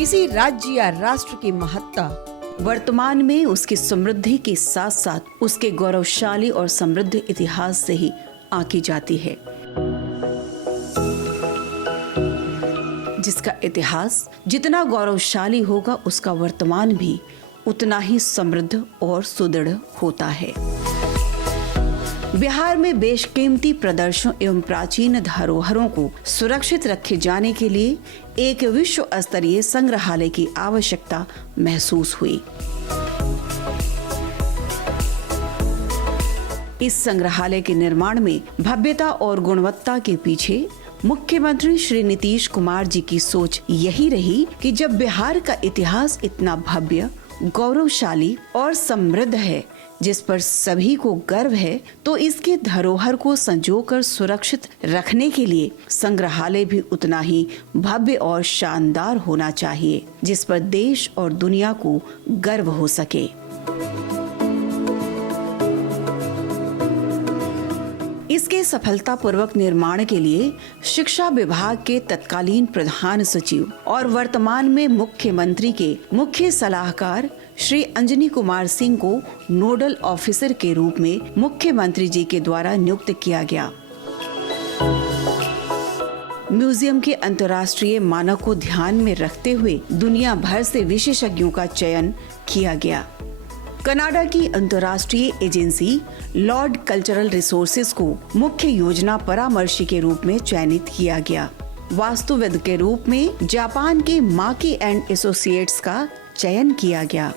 किसी राज्य या राष्ट्र की महत्ता वर्तमान में उसकी समृद्धि के साथ साथ उसके गौरवशाली और समृद्ध इतिहास से ही आंकी जाती है, जिसका इतिहास जितना गौरवशाली होगा उसका वर्तमान भी उतना ही समृद्ध और सुदृढ़ होता है। बिहार में बेशकीमती प्रदर्शनों एवं प्राचीन धरोहरों को सुरक्षित रखे जाने के लिए एक विश्व स्तरीय संग्रहालय की आवश्यकता महसूस हुई। इस संग्रहालय के निर्माण में भव्यता और गुणवत्ता के पीछे मुख्यमंत्री श्री नीतीश कुमार जी की सोच यही रही कि जब बिहार का इतिहास इतना भव्य, गौरवशाली और समृद्ध है, जिस पर सभी को गर्व है, तो इसके धरोहर को संजोकर सुरक्षित रखने के लिए संग्रहालय भी उतना ही भव्य और शानदार होना चाहिए, जिस पर देश और दुनिया को गर्व हो सके। इसके सफलतापूर्वक निर्माण के लिए शिक्षा विभाग के तत्कालीन प्रधान सचिव और वर्तमान में मुख्यमंत्री के मुख्य सलाहकार श्री अंजनी कुमार सिंह को नोडल ऑफिसर के रूप में मुख्यमंत्री जी के द्वारा नियुक्त किया गया। म्यूजियम के अंतर्राष्ट्रीय मानक को ध्यान में रखते हुए दुनिया भर से विशेषज्ञों का चयन किया गया। कनाडा की अंतर्राष्ट्रीय एजेंसी लॉर्ड कल्चरल रिसोर्सेज को मुख्य योजना परामर्शी के रूप में चयनित किया गया। वास्तुविद के रूप में जापान के माकी एंड एसोसिएट्स का चयन किया गया।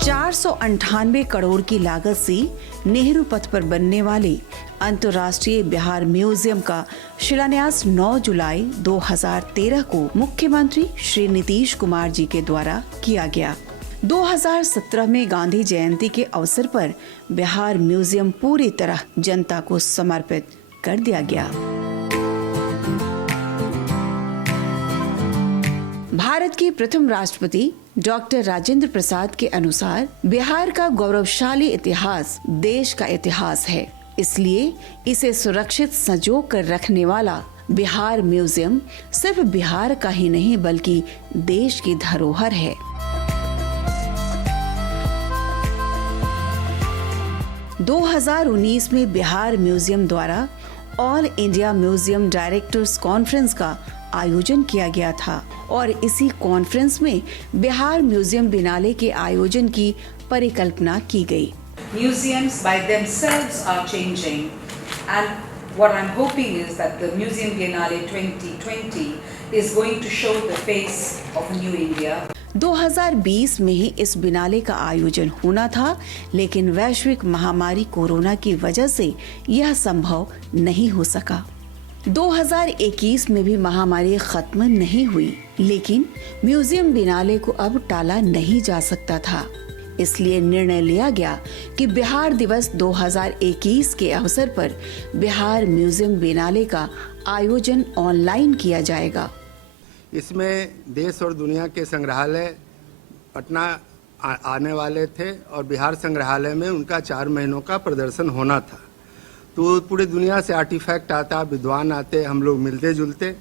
498 करोड़ की लागत से नेहरू पथ पर बनने वाले अंतर्राष्ट्रीय बिहार म्यूजियम का शिलान्यास 9 जुलाई 2013 को मुख्यमंत्री श्री नीतीश कुमार जी के द्वारा किया गया। 2017 में गांधी जयंती के अवसर पर बिहार म्यूजियम पूरी तरह जनता को समर्पित कर दिया गया। भारत के प्रथम राष्ट्रपति डॉक्टर राजेंद्र प्रसाद के अनुसार बिहार का गौरवशाली इतिहास देश का इतिहास है, इसलिए इसे सुरक्षित संजो कर रखने वाला बिहार म्यूजियम सिर्फ बिहार का ही नहीं बल्कि देश की धरोहर है। – 2019 में बिहार म्यूजियम द्वारा all India museum directors conference का आयोजन किया गया था और इसी कॉन्फ्रेंस में बिहार म्यूजियम बिनाले के आयोजन की परिकल्पना की गई। Museums by themselves are changing, and what I'm hoping is that the Museum Biennale 2020 is going to show the face of New India. 2020 में ही इस बिनाले का आयोजन होना था, लेकिन वैश्विक महामारी कोरोना की वजह से यह संभव नहीं हो सका। 2021 में भी महामारी खत्म नहीं हुई, लेकिन म्यूजियम बिनाले को अब टाला नहीं जा सकता था। इसलिए निर्णय लिया गया कि बिहार दिवस 2021 के अवसर पर बिहार म्यूजियम बिनाले का आयोजन ऑनलाइन किया जाएगा। इसमें देश और दुनिया के संग्रहालय पटना आने वाले थे और बिहार संग्रहालय में उनका 4 महीनों का प्रदर्शन होना था। तो पूरी दुनिया से आर्टिफैक्ट आता, विद्वान आते, हम लोग मिलते जुलते,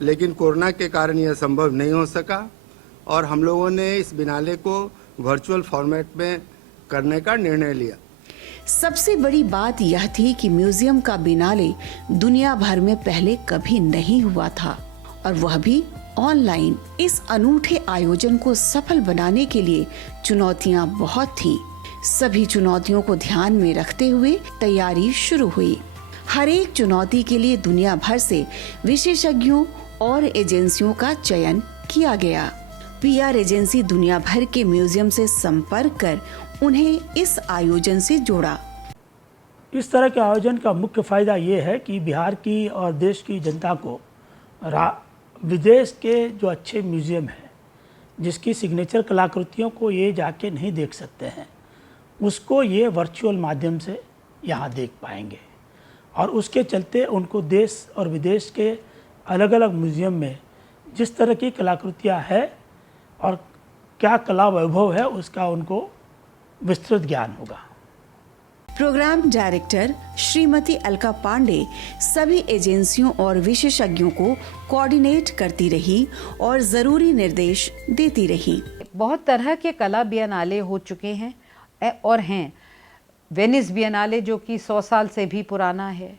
लेकिन कोरोना के कारण यह संभव नहीं हो सका और हम लोगों ने इस बिनाले को वर्चुअल फॉर्मेट में करने का निर्णय लिया। सबसे बड़ी बात यह थी कि म्यूजियम का बिनाले दुनिया भर में पहले कभी नहीं हुआ था और वह भी ऑनलाइन। इस अनूठे आयोजन को सफल बनाने के लिए चुनौतियां बहुत थी। सभी चुनौतियों को ध्यान में रखते हुए तैयारी शुरू हुई। हर एक चुनौती के लिए दुनिया भर से विशेषज्ञों और एजेंसियों का चयन किया गया। पीआर एजेंसी दुनिया भर के म्यूजियम से संपर्क कर उन्हें इस आयोजन से जोड़ा। इस तरह के आयोजन का मुख्य फायदा ये है कि बिहार की और देश की जनता को विदेश के जो अच्छे म्यूजियम हैं, जिसकी सिग्नेचर कलाकृतियों को ये जाके नहीं देख सकते हैं, उसको ये वर्चुअल माध्यम से यहाँ देख पाएंगे और उसके चलते उनको देश और विदेश के अलग अलग म्यूजियम में जिस तरह की कलाकृतियाँ है और क्या कला वैभव है उसका उनको विस्तृत ज्ञान होगा। प्रोग्राम डायरेक्टर श्रीमती अलका पांडे सभी एजेंसियों और विशेषज्ञों को कोऑर्डिनेट करती रही और जरूरी निर्देश देती रही। बहुत तरह के कला बियनाले हो चुके हैं और हैं। वेनिस बियनाले जो कि 100 साल से भी पुराना है,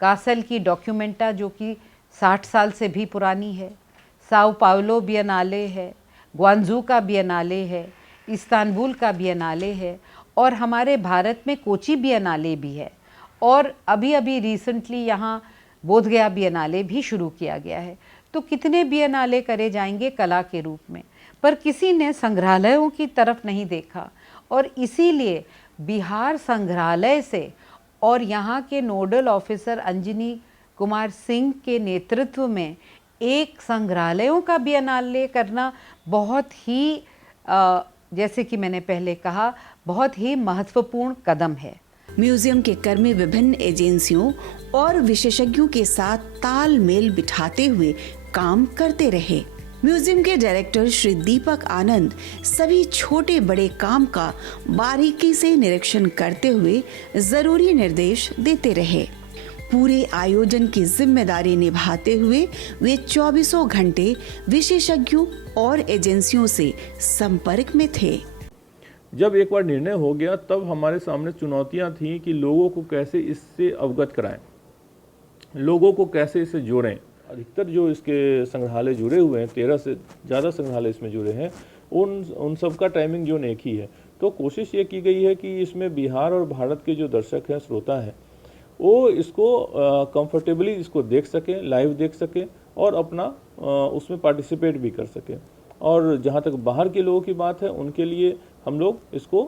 कासल की डॉक्यूमेंटा जो कि 60 साल से भी पुरानी है, साओ पाउलो बियनाले है, ग्वांजू का बियनाले है, इस्तांबुल का बियनाले है और हमारे भारत में कोची बियनाले भी है और अभी अभी रिसेंटली यहाँ बोधगया बियनाले भी शुरू किया गया है। तो कितने बियनाले करे जाएंगे कला के रूप में, पर किसी ने संग्रहालयों की तरफ नहीं देखा और इसीलिए बिहार संग्रहालय से और यहाँ के नोडल ऑफिसर अंजनी कुमार सिंह के नेतृत्व में एक संग्रहालयों का बियनाले करना बहुत ही जैसे कि मैंने पहले कहा बहुत ही महत्वपूर्ण कदम है। म्यूजियम के कर्मी विभिन्न एजेंसियों और विशेषज्ञों के साथ तालमेल बिठाते हुए काम करते रहे। म्यूजियम के डायरेक्टर श्री दीपक आनंद सभी छोटे बड़े काम का बारीकी से निरीक्षण करते हुए जरूरी निर्देश देते रहे। पूरे आयोजन की जिम्मेदारी निभाते हुए वे 24 घंटे विशेषज्ञों और एजेंसियों से संपर्क में थे। जब एक बार निर्णय हो गया तब हमारे सामने चुनौतियां थी कि लोगों को कैसे इससे अवगत कराएं, लोगों को कैसे इससे जोड़ें। अधिकतर जो इसके संग्रहालय जुड़े हुए हैं, 13 से ज़्यादा संग्रहालय इसमें जुड़े हैं, उन सब का टाइमिंग जोन एक ही है। तो कोशिश ये की गई है कि इसमें बिहार और भारत के जो दर्शक हैं, श्रोता हैं, वो इसको कंफर्टेबली इसको देख सकें, लाइव देख सकें और अपना उसमें पार्टिसिपेट भी कर सकें। और जहाँ तक बाहर के लोगों की बात है, उनके लिए हम लोग इसको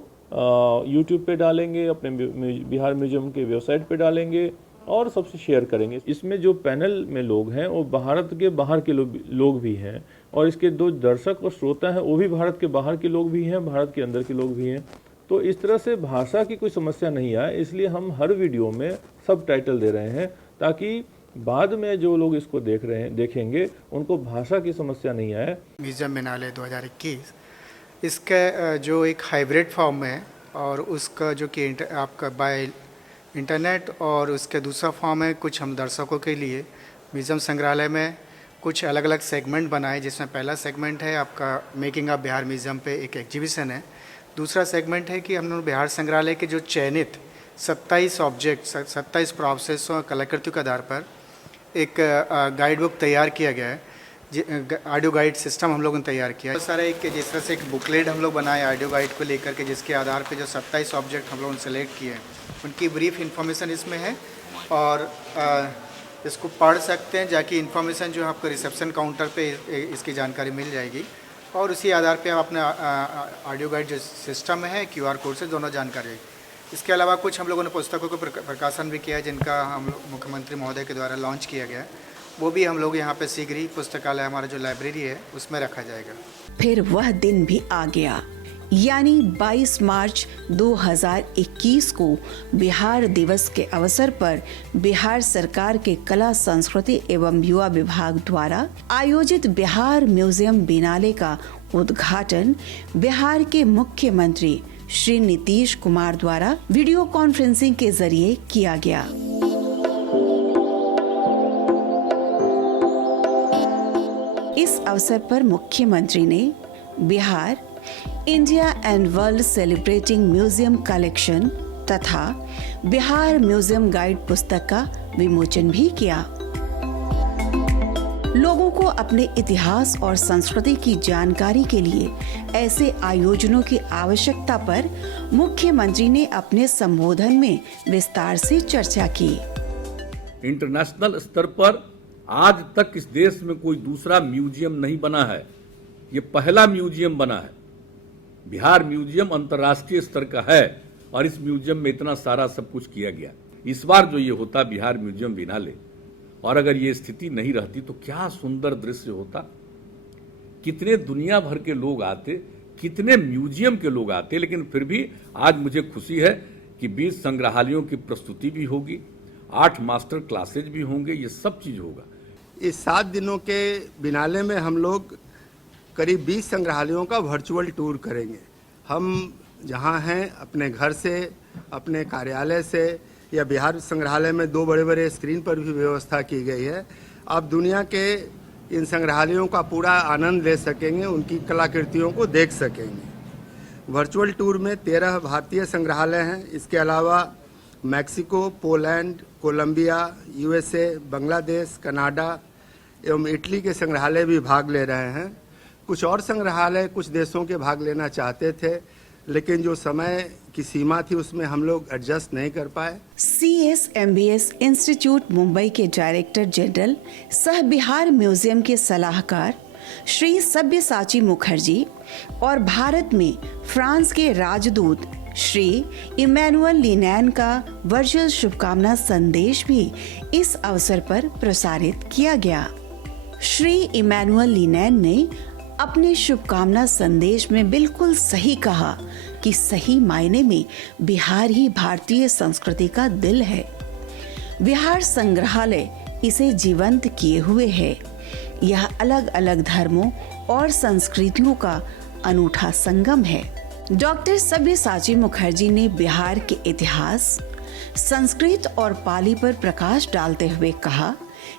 यूट्यूब पे डालेंगे, अपने बिहार म्यूजियम के वेबसाइट पे डालेंगे और सबसे शेयर करेंगे। इसमें जो पैनल में लोग हैं वो भारत के बाहर के लोग भी हैं और इसके 2 दर्शक और श्रोता हैं वो भी भारत के बाहर के लोग भी हैं, भारत के अंदर के लोग भी हैं। तो इस तरह से भाषा की कोई समस्या नहीं आए, इसलिए हम हर वीडियो में सब टाइटल दे रहे हैं ताकि बाद में जो लोग इसको देखेंगे उनको भाषा की समस्या नहीं आए। म्यूजियम बियनाले 2021 इसका जो एक हाइब्रिड फॉर्म है और उसका जो कि आपका बाय इंटरनेट और उसका दूसरा फॉर्म है कुछ हम दर्शकों के लिए म्यूजियम संग्रहालय में कुछ अलग अलग सेगमेंट बनाए, जिसमें पहला सेगमेंट है आपका मेकिंग ऑफ बिहार म्यूजियम पे एक एग्जीबिशन है। दूसरा सेगमेंट है कि हम लोग बिहार संग्रहालय के जो चयनित 27 ऑब्जेक्ट 27 प्रोसेस और कलाकृतियों के आधार पर एक गाइड बुक तैयार किया गया है। ऑडियो गाइड सिस्टम हम लोगों ने तैयार किया है। बहुत सारा एक जिस तरह से एक बुकलेट हम लोग बनाए ऑडियो गाइड को लेकर के, जिसके आधार पे जो 27 ऑब्जेक्ट हम लोगों ने सेलेक्ट किए हैं उनकी ब्रीफ इन्फॉर्मेशन इसमें है और इसको पढ़ सकते हैं। जाके इन्फॉर्मेशन जो है आपको रिसेप्शन काउंटर पे इसकी जानकारी मिल जाएगी और उसी आधार पे आप अपना ऑडियो गाइड जो सिस्टम है QR कोड से दोनों जानकारी। इसके अलावा कुछ हम लोगों ने पुस्तकों को प्रकाशन भी किया है जिनका हम मुख्यमंत्री महोदय के द्वारा लॉन्च किया गया है, वो भी हम लोग यहाँ पे शीघ्र ही पुस्तकालय हमारा जो लाइब्रेरी है उसमें रखा जाएगा। फिर वह दिन भी आ गया, यानी 22 मार्च 2021 को बिहार दिवस के अवसर पर बिहार सरकार के कला संस्कृति एवं युवा विभाग द्वारा आयोजित बिहार म्यूजियम बियनाले का उद्घाटन बिहार के मुख्यमंत्री श्री नीतीश कुमार द्वारा वीडियो कॉन्फ्रेंसिंग के जरिए किया गया। इस अवसर पर मुख्यमंत्री ने Bihar India and world celebrating museum collection तथा बिहार म्यूजियम गाइड पुस्तक का विमोचन भी किया। लोगों को अपने इतिहास और संस्कृति की जानकारी के लिए ऐसे आयोजनों की आवश्यकता पर मुख्यमंत्री ने अपने संबोधन में विस्तार से चर्चा की। इंटरनेशनल स्तर पर आज तक इस देश में कोई दूसरा म्यूजियम नहीं बना है, ये पहला म्यूजियम बना है। बिहार म्यूजियम अंतर्राष्ट्रीय स्तर का है और इस म्यूजियम में इतना सारा सब कुछ किया गया। इस बार जो ये होता बिहार म्यूजियम बियनाले, और अगर ये स्थिति नहीं रहती तो क्या सुंदर दृश्य होता। कितने दुनिया भर के लोग आते, कितने म्यूजियम के लोग आते, लेकिन फिर भी आज मुझे खुशी है कि 20 संग्रहालयों की प्रस्तुति भी होगी, 8 मास्टर क्लासेज भी होंगे, ये सब चीज होगा। इस 7 दिनों के बियनाले में हम लोग करीब 20 संग्रहालयों का वर्चुअल टूर करेंगे। हम जहाँ हैं अपने घर से, अपने कार्यालय से या बिहार संग्रहालय में 2 बड़े स्क्रीन पर भी व्यवस्था की गई है। आप दुनिया के इन संग्रहालयों का पूरा आनंद ले सकेंगे, उनकी कलाकृतियों को देख सकेंगे। वर्चुअल टूर में 13 भारतीय संग्रहालय हैं। इसके अलावा Mexico, Poland, Colombia, USA, Bangladesh, Canada एवं इटली के संग्रहालय भी भाग ले रहे हैं। कुछ और संग्रहालय कुछ देशों के भाग लेना चाहते थे, लेकिन जो समय की सीमा थी उसमें हम लोग एडजस्ट नहीं कर पाए। CSMBS इंस्टीट्यूट मुंबई के डायरेक्टर जनरल सह बिहार म्यूजियम के सलाहकार श्री सब्यसाची मुखर्जी और भारत में फ्रांस के राजदूत श्री इमैनुअल लिनैन का वर्चुअल शुभकामना संदेश भी इस अवसर पर प्रसारित किया गया। श्री इमैनुअल लिनैन ने अपने शुभकामना संदेश में बिल्कुल सही कहा कि सही मायने में बिहार ही भारतीय संस्कृति का दिल है। बिहार संग्रहालय इसे जीवंत किए हुए है। यह अलग अलग धर्मों और संस्कृतियों का अनूठा संगम है। डॉक्टर सब्यसाची मुखर्जी ने बिहार के इतिहास, संस्कृत और पाली पर प्रकाश डालते हुए कहा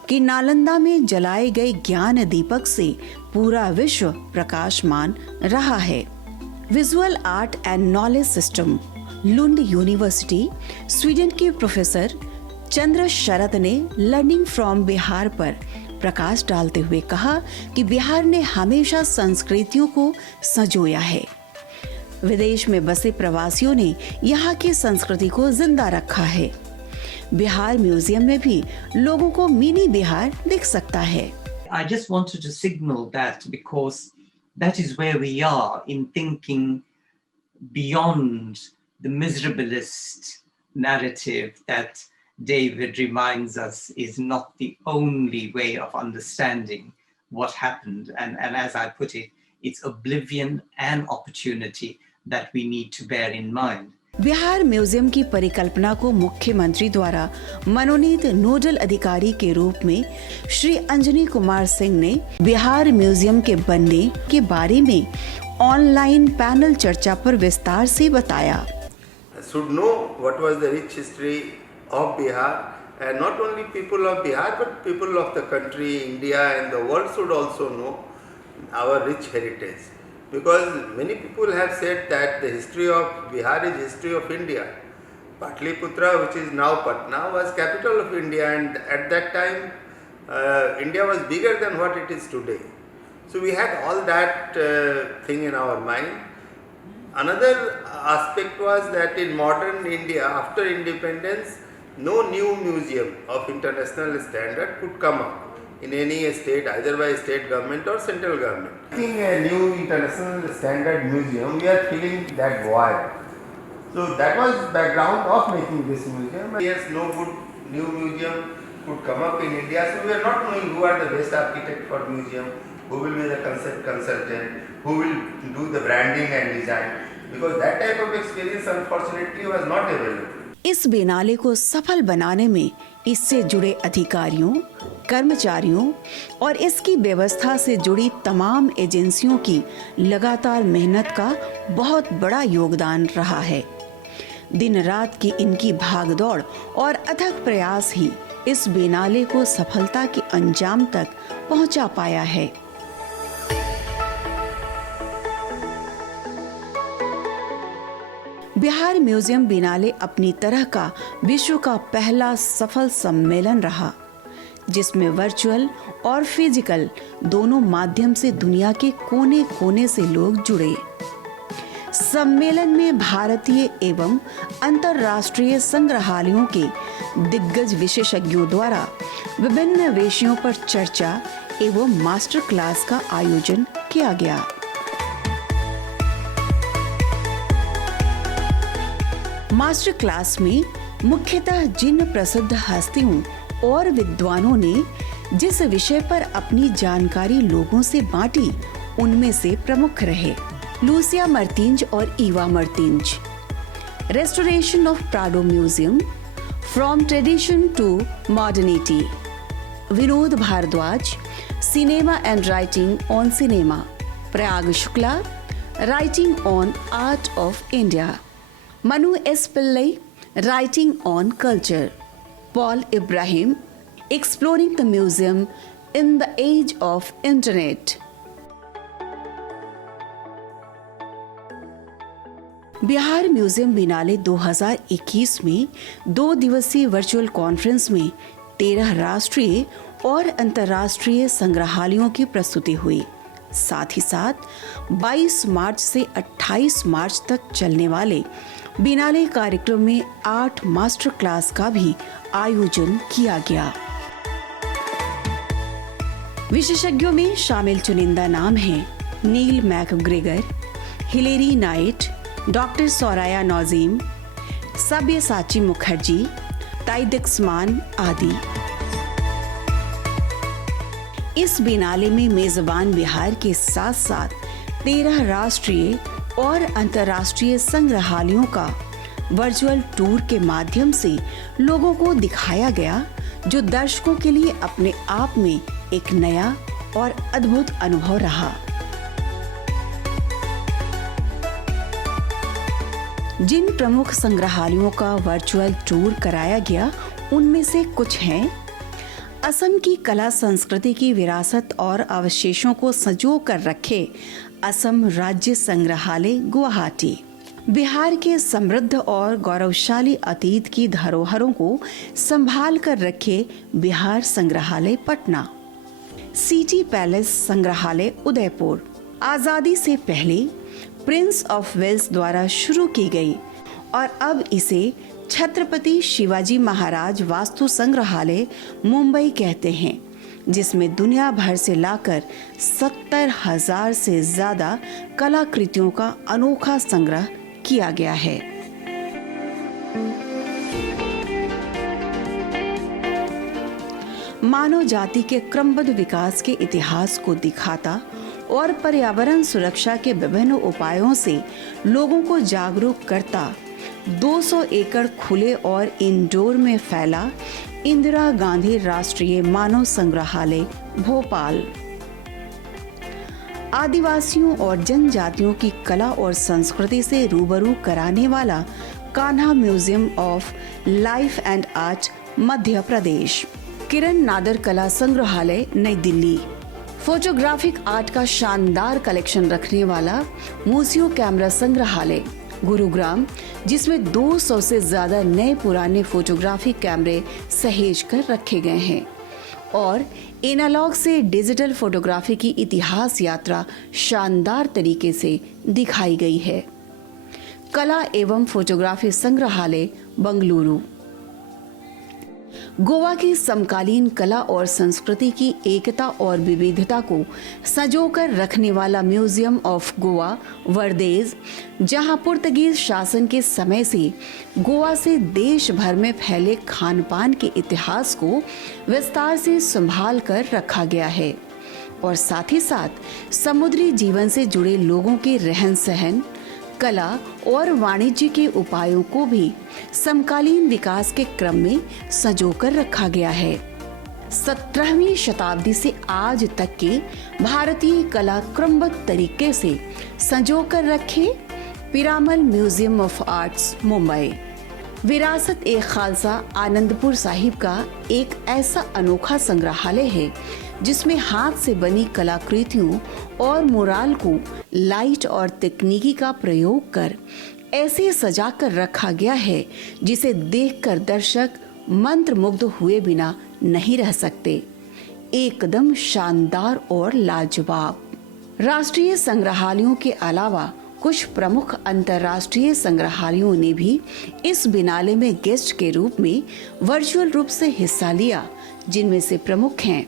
कि नालंदा में जलाए गए ज्ञान दीपक से पूरा विश्व प्रकाशमान रहा है। Visual art and knowledge system, Lund university, Sweden के प्रोफेसर चंद्र शरद ने लर्निंग फ्रॉम बिहार पर प्रकाश डालते हुए कहा कि बिहार ने हमेशा संस्कृतियों को संजोया है। विदेश में बसे प्रवासियों ने यहाँ की संस्कृति को जिंदा रखा है। बिहार म्यूजियम में भी लोगों को मिनी बिहार दिख सकता है। I just wanted to signal that because that is where we are in thinking beyond the miserablest narrative that David reminds us is not the only way of understanding what happened. And as I put it, it's oblivion and opportunity that we need to bear in mind. Bihar museum की परिकल्पना को मुख्यमंत्री द्वारा मनोनीत nodal अधिकारी के रूप में श्री अंजनी कुमार सिंह ने बिहार म्यूजियम के बनने के बारे में ऑनलाइन पैनल चर्चा पर विस्तार से बताया। Should know what was the rich history of Bihar, and not only people of Bihar but people of the country, India and the world should also know our rich heritage. Because many people have said that the history of Bihar is history of India. Patliputra, which is now Patna, was capital of India, and at that time India was bigger than what it is today. So we had all that thing in our mind. Another aspect was that in modern India, after independence, no new museum of international standard could come up in any state, either by state government or central government. Making a new international standard museum, we are filling that void. So that was background of making this museum. Yes, no good new museum could come up in India, so we are not knowing who are the best architect for museum, who will be the concept consultant, who will do the branding and design, because that type of experience unfortunately was not available. इस बिनाले को सफल बनाने में इससे जुड़े अधिकारियों, कर्मचारियों और इसकी व्यवस्था से जुड़ी तमाम एजेंसियों की लगातार मेहनत का बहुत बड़ा योगदान रहा है। दिन रात की इनकी भागदौड़ और अथक प्रयास ही इस बिनाले को सफलता के अंजाम तक पहुंचा पाया है। बिहार म्यूजियम बिनाले अपनी तरह का विश्व का पहला सफल सम्मेलन रहा, जिसमें वर्चुअल और फिजिकल दोनों माध्यम से दुनिया के कोने कोने से लोग जुड़े। सम्मेलन में भारतीय एवं अंतर्राष्ट्रीय संग्रहालयों के दिग्गज विशेषज्ञों द्वारा विभिन्न विषयों पर चर्चा एवं मास्टर क्लास का आयोजन किया गया। मास्टर क्लास में मुख्यतः जिन प्रसिद्ध हस्तियों और विद्वानों ने जिस विषय पर अपनी जानकारी लोगों से बांटी, उनमें से प्रमुख रहे लूसिया मार्टिन्ज और Eva Martinez, restoration of Prado museum, from tradition to modernity, Vinod Bhardwaj, cinema and writing on cinema, Prayag Shukla, Writing on Art of India. Manu S. Pillai, Writing on Culture. Paul Ibrahim, Exploring the Museum in the Age of Internet. Bihar museum बिनाले 2021 में 2 दिवसीय virtual conference में 13 राष्ट्रीय और अंतर्राष्ट्रीय संग्रहालयों की प्रस्तुति हुई। साथ ही साथ 22 मार्च से 28 मार्च तक चलने वाले बिनाले कार्यक्रम में 8 मास्टर क्लास का भी आयोजन किया गया। विशेषज्ञों में शामिल चुनिंदा नाम हैं Neil McGregor, Hilary Knight, doctor सौराया नौजीम, सब्यसाची मुखर्जी, ताइदक्समान आदि। इस बिनाले में मेजबान बिहार के साथ साथ 13 राष्ट्रीय और अंतर्राष्ट्रीय संग्रहालयों का वर्चुअल टूर के माध्यम से लोगों को दिखाया गया, जो दर्शकों के लिए अपने आप में एक नया और अद्भुत अनुभव रहा। जिन प्रमुख संग्रहालयों का वर्चुअल टूर कराया गया उनमें से कुछ हैं: असम की कला संस्कृति की विरासत और अवशेषों को संजो कर रखे असम राज्य संग्रहालय गुवाहाटी, बिहार के समृद्ध और गौरवशाली अतीत की धरोहरों को संभाल कर रखे बिहार संग्रहालय पटना, सिटी पैलेस संग्रहालय उदयपुर, आजादी से पहले प्रिंस ऑफ वेल्स द्वारा शुरू की गई और अब इसे छत्रपति शिवाजी महाराज वास्तु संग्रहालय मुंबई कहते हैं, जिसमें दुनिया भर से लाकर 70,000 से ज्यादा कलाकृतियों का अनोखा संग्रह किया गया है। मानव जाति के क्रमबद्ध विकास के इतिहास को दिखाता और पर्यावरण सुरक्षा के विभिन्न उपायों से लोगों को जागरूक करता 200 एकड़ खुले और इंडोर में फैला इंदिरा गांधी राष्ट्रीय मानव संग्रहालय भोपाल, आदिवासियों और जनजातियों की कला और संस्कृति से रूबरू कराने वाला Kanha museum of life and art Madhya Pradesh, Kiran Nadar कला संग्रहालय नई दिल्ली, फोटोग्राफिक आर्ट का शानदार कलेक्शन रखने वाला म्यूजियो कैमरा संग्रहालय गुरुग्राम, जिसमें 200 से ज्यादा नए पुराने फोटोग्राफिक कैमरे सहेज कर रखे गए हैं और एनालॉग से डिजिटल फोटोग्राफी की इतिहास यात्रा शानदार तरीके से दिखाई गई है। कला एवं फोटोग्राफी संग्रहालय बंगलुरु, गोवा की समकालीन कला और संस्कृति की एकता और विविधता को संजोकर रखने वाला म्यूजियम ऑफ गोवा वर्देज, जहां पुर्तगीज शासन के समय से गोवा से देश भर में फैले खान पान के इतिहास को विस्तार से संभाल कर रखा गया है और साथ ही साथ समुद्री जीवन से जुड़े लोगों के रहन सहन, कला और वाणिज्य के उपायों को भी समकालीन विकास के क्रम में संजोकर रखा गया है। 17वीं शताब्दी से आज तक के भारतीय कला क्रमबद्ध तरीके से संजोकर रखे Piramal museum of arts Mumbai, विरासत ए खालसा आनंदपुर साहिब का एक ऐसा अनोखा संग्रहालय है जिसमें हाथ से बनी कलाकृतियों और मुराल को लाइट और तकनीकी का प्रयोग कर ऐसे सजा कर रखा गया है जिसे देखकर दर्शक मंत्रमुग्ध हुए बिना नहीं रह सकते। एकदम शानदार और लाजवाब। राष्ट्रीय संग्रहालयों के अलावा कुछ प्रमुख अंतर्राष्ट्रीय संग्रहालयों ने भी इस बिनाले में गेस्ट के रूप में वर्चुअल रूप से हिस्सा लिया, जिनमें से प्रमुख हैं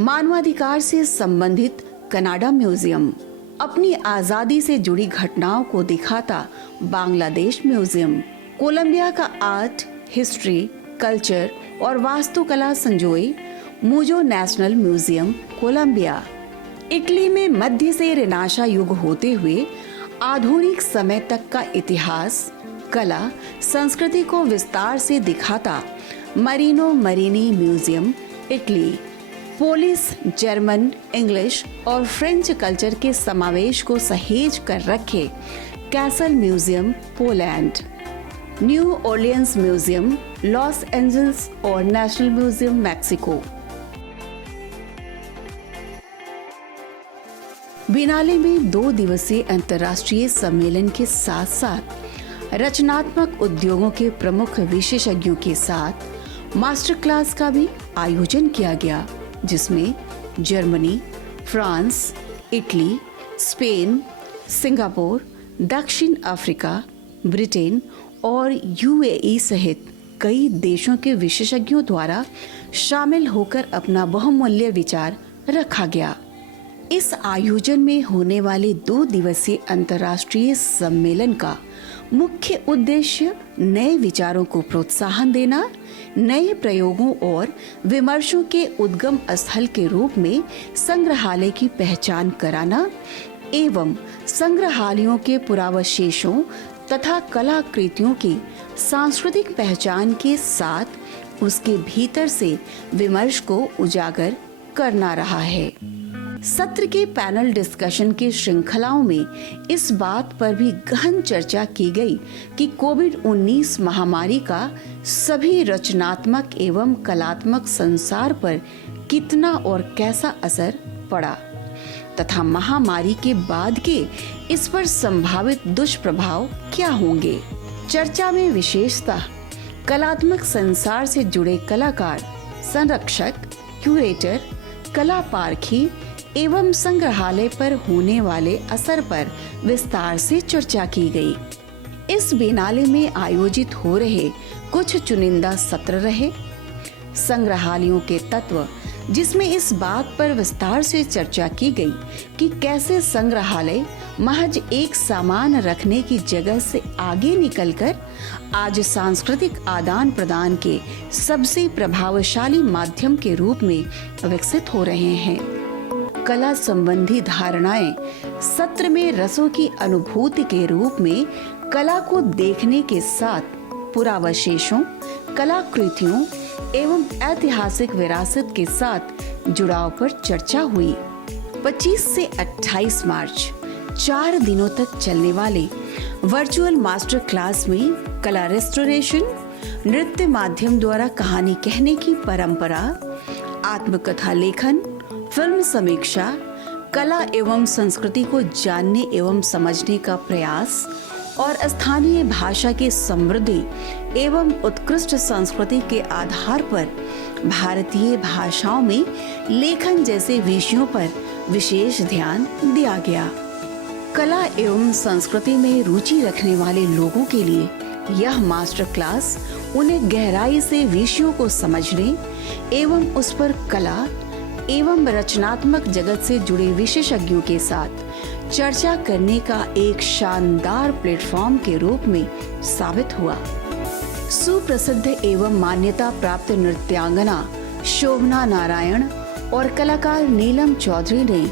मानवाधिकार से संबंधित कनाडा म्यूजियम, अपनी आजादी से जुड़ी घटनाओं को दिखाता बांग्लादेश म्यूजियम, कोलंबिया का आर्ट, हिस्ट्री, कल्चर और वास्तुकला संजोए मुजो नेशनल म्यूजियम कोलंबिया, इटली में मध्य से रेनाशा युग होते हुए आधुनिक समय तक का इतिहास, कला, संस्कृति को विस्तार से दिखाता Marino Marini museum Italy, Polish, German, English और फ्रेंच कल्चर के समावेश को सहेज कर रखे castle museum Poland, New Orleans museum Los Angeles और नेशनल म्यूजियम मैक्सिको। बिनाले में 2 दिवसीय अंतर्राष्ट्रीय सम्मेलन के साथ साथ रचनात्मक उद्योगों के प्रमुख विशेषज्ञों के साथ मास्टर क्लास का भी आयोजन किया गया, जिसमें Germany, France, Italy, Spain, Singapore, दक्षिण अफ्रीका, ब्रिटेन और यूएई सहित कई देशों के विशेषज्ञों द्वारा शामिल होकर अपना बहुमूल्य विचार रखा गया। इस आयोजन में होने वाले 2 दिवसीय अंतर्राष्ट्रीय सम्मेलन का मुख्य उद्देश्य नए विचारों को प्रोत्साहन देना, नए प्रयोगों और विमर्शों के उद्गम स्थल के रूप में संग्रहालय की पहचान कराना एवं संग्रहालयों के पुरावशेषों तथा कलाकृतियों की सांस्कृतिक पहचान के साथ उसके भीतर से विमर्श को उजागर करना रहा है। सत्र के पैनल डिस्कशन की श्रृंखलाओं में इस बात पर भी गहन चर्चा की गई कि कोविड-19 महामारी का सभी रचनात्मक एवं कलात्मक संसार पर कितना और कैसा असर पड़ा तथा महामारी के बाद के इस पर संभावित दुष्प्रभाव क्या होंगे। चर्चा में विशेषतः कलात्मक संसार से जुड़े कलाकार, संरक्षक, क्यूरेटर, कला पारखी एवं संग्रहालय पर होने वाले असर पर विस्तार से चर्चा की गई। इस बिनाले में आयोजित हो रहे कुछ चुनिंदा सत्र रहे। संग्रहालयों के तत्व, जिसमें इस बात पर विस्तार से चर्चा की गई कि कैसे संग्रहालय महज एक सामान रखने की जगह से आगे निकलकर आज सांस्कृतिक आदान प्रदान के सबसे प्रभावशाली माध्यम के रूप में विकसित हो रहे हैं। कला संबंधी धारणाएं सत्र में रसों की अनुभूति के रूप में कला को देखने के साथ पुरावशेषों, कलाकृतियों एवं ऐतिहासिक विरासत के साथ जुड़ाव पर चर्चा हुई। 25 से 28 मार्च 4 दिनों तक चलने वाले वर्चुअल मास्टर क्लास में कला रेस्टोरेशन, नृत्य माध्यम द्वारा कहानी कहने की परंपरा, आत्मकथा लेखन, फिल्म समीक्षा, कला एवं संस्कृति को जानने एवं समझने का प्रयास और स्थानीय भाषा की समृद्धि एवं उत्कृष्ट संस्कृति के आधार पर भारतीय भाषाओं में लेखन जैसे विषयों पर विशेष ध्यान दिया गया। कला एवं संस्कृति में रुचि रखने वाले लोगों के लिए यह मास्टर क्लास उन्हें गहराई से विषयों को समझने एवं उस पर कला एवं रचनात्मक जगत से जुड़े विशेषज्ञों के साथ चर्चा करने का एक शानदार प्लेटफॉर्म के रूप में साबित हुआ। सुप्रसिद्ध एवं मान्यता प्राप्त नृत्यांगना शोभना नारायण और कलाकार नीलम चौधरी ने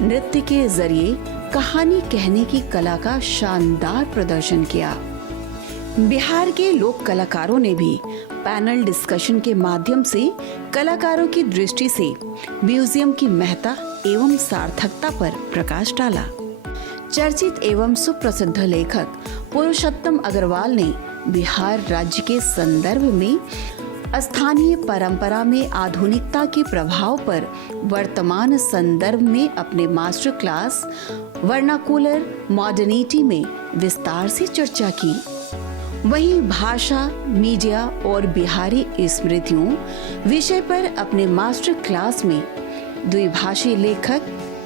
नृत्य के जरिए कहानी कहने की कला का शानदार प्रदर्शन किया। बिहार के लोक कलाकारों ने भी पैनल डिस्कशन के माध्यम से कलाकारों की दृष्टि से म्यूजियम की महत्ता एवं सार्थकता पर प्रकाश डाला। चर्चित एवं सुप्रसिद्ध लेखक पुरुषोत्तम अग्रवाल ने बिहार राज्य के संदर्भ में स्थानीय परंपरा में आधुनिकता के प्रभाव पर वर्तमान संदर्भ में अपने मास्टर क्लास वर्नाकुलर मॉडर्निटी में विस्तार से चर्चा की। वहीं भाषा, मीडिया और बिहारी स्मृतियों विषय पर अपने मास्टर क्लास में द्विभाषी लेखक,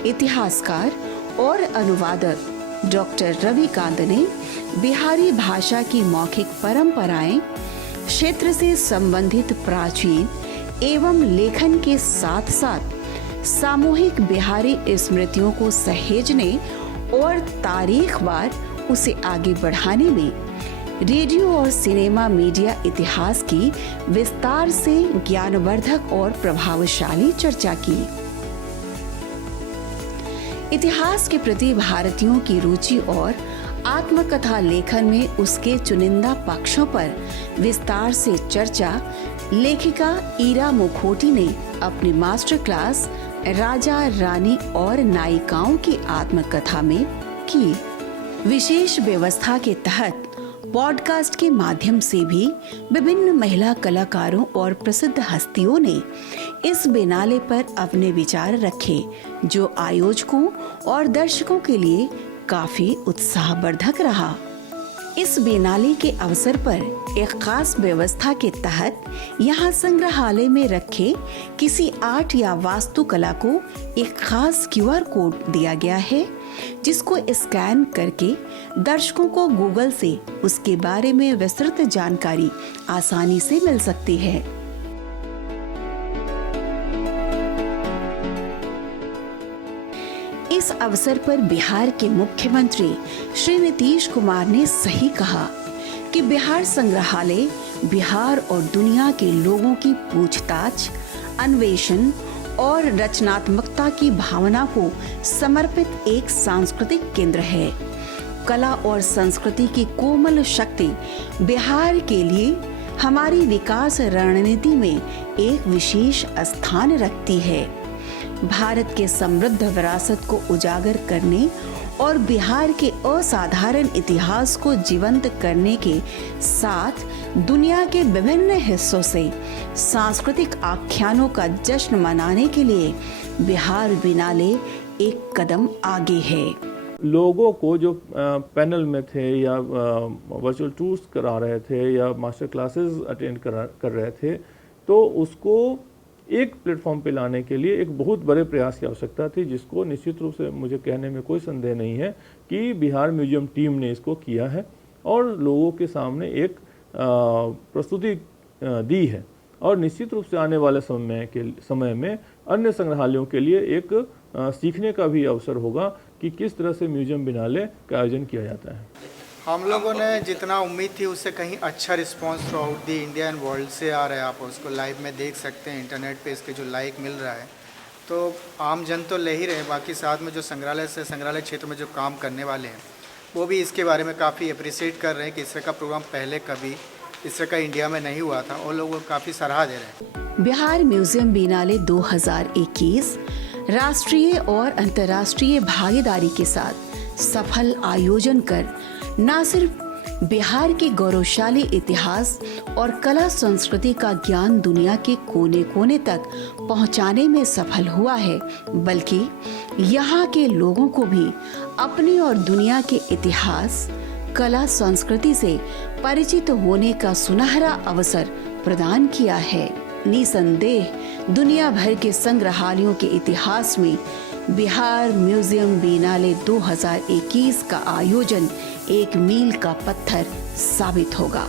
इतिहासकार और अनुवादक डॉक्टर रविकांत ने बिहारी भाषा की मौखिक परंपराएं, क्षेत्र से संबंधित प्राचीन एवं लेखन के साथ साथ सामूहिक बिहारी स्मृतियों को सहेजने और तारीखवार उसे आगे बढ़ाने में रेडियो और सिनेमा मीडिया इतिहास की विस्तार से ज्ञानवर्धक और प्रभावशाली चर्चा की। इतिहास के प्रति भारतीयों की रुचि और आत्मकथा लेखन में उसके चुनिंदा पक्षों पर विस्तार से चर्चा लेखिका ईरा मुखोटी ने अपनी मास्टर क्लास राजा, रानी और नायिकाओं की आत्मकथा में की। विशेष व्यवस्था के तहत पॉडकास्ट के माध्यम से भी विभिन्न महिला कलाकारों और प्रसिद्ध हस्तियों ने इस बिनाले पर अपने विचार रखे, जो आयोजकों और दर्शकों के लिए काफी उत्साहवर्धक रहा। इस बिनाले के अवसर पर एक खास व्यवस्था के तहत यहाँ संग्रहालय में रखे किसी आर्ट या वास्तुकला को एक खास QR कोड दिया गया है, जिसको स्कैन करके दर्शकों को गूगल से उसके बारे में विस्तृत जानकारी आसानी से मिल सकती है। इस अवसर पर बिहार के मुख्यमंत्री श्री नीतीश कुमार ने सही कहा कि बिहार संग्रहालय बिहार और दुनिया के लोगों की पूछताछ, अन्वेषण और रचनात्मकता की भावना को समर्पित एक सांस्कृतिक केंद्र है। कला और संस्कृति की कोमल शक्ति बिहार के लिए हमारी विकास रणनीति में एक विशेष स्थान रखती है। भारत के समृद्ध विरासत को उजागर करने और बिहार के असाधारण इतिहास को जीवंत करने के साथ दुनिया के विभिन्न हिस्सों से सांस्कृतिक आख्यानों का जश्न मनाने के लिए बिहार बिनाले एक कदम आगे है। लोगों को जो पैनल में थे या वर्चुअल टूर्स करा रहे थे या मास्टर क्लासेस अटेंड कर रहे थे, तो उसको एक प्लेटफॉर्म पे लाने के लिए एक बहुत बड़े प्रयास की आवश्यकता थी, जिसको निश्चित रूप से मुझे कहने में कोई संदेह नहीं है कि बिहार म्यूजियम टीम ने इसको किया है और लोगों के सामने एक प्रस्तुति दी है। और निश्चित रूप से आने वाले समय में अन्य संग्रहालयों के लिए एक सीखने का भी अवसर होगा कि किस तरह से म्यूजियम बिनाले का आयोजन किया जाता है। हम लोगों ने जितना उम्मीद थी उससे कहीं अच्छा response through out the India and world से आ रहा है। आप उसको लाइव में देख सकते हैं, इंटरनेट पे इसके जो लाइक मिल रहा है, तो आम जन तो ले ही रहे, बाकी साथ में जो संग्रहालय क्षेत्र में जो काम करने वाले हैं वो भी इसके बारे में काफ़ी अप्रिशिएट कर रहे हैं कि इस तरह का प्रोग्राम पहले कभी इस तरह का इंडिया में नहीं हुआ था और लोग काफ़ी सराहा दे रहे हैं। बिहार म्यूजियम बिनाले 2021 राष्ट्रीय और अंतर्राष्ट्रीय भागीदारी के साथ सफल आयोजन कर न सिर्फ बिहार के गौरवशाली इतिहास और कला संस्कृति का ज्ञान दुनिया के कोने कोने तक पहुंचाने में सफल हुआ है, बल्कि यहाँ के लोगों को भी अपने और दुनिया के इतिहास, कला संस्कृति से परिचित होने का सुनहरा अवसर प्रदान किया है। निसंदेह दुनिया भर के संग्रहालयों के इतिहास में बिहार म्यूजियम बिनाले 2021 का आयोजन एक मील का पत्थर साबित होगा।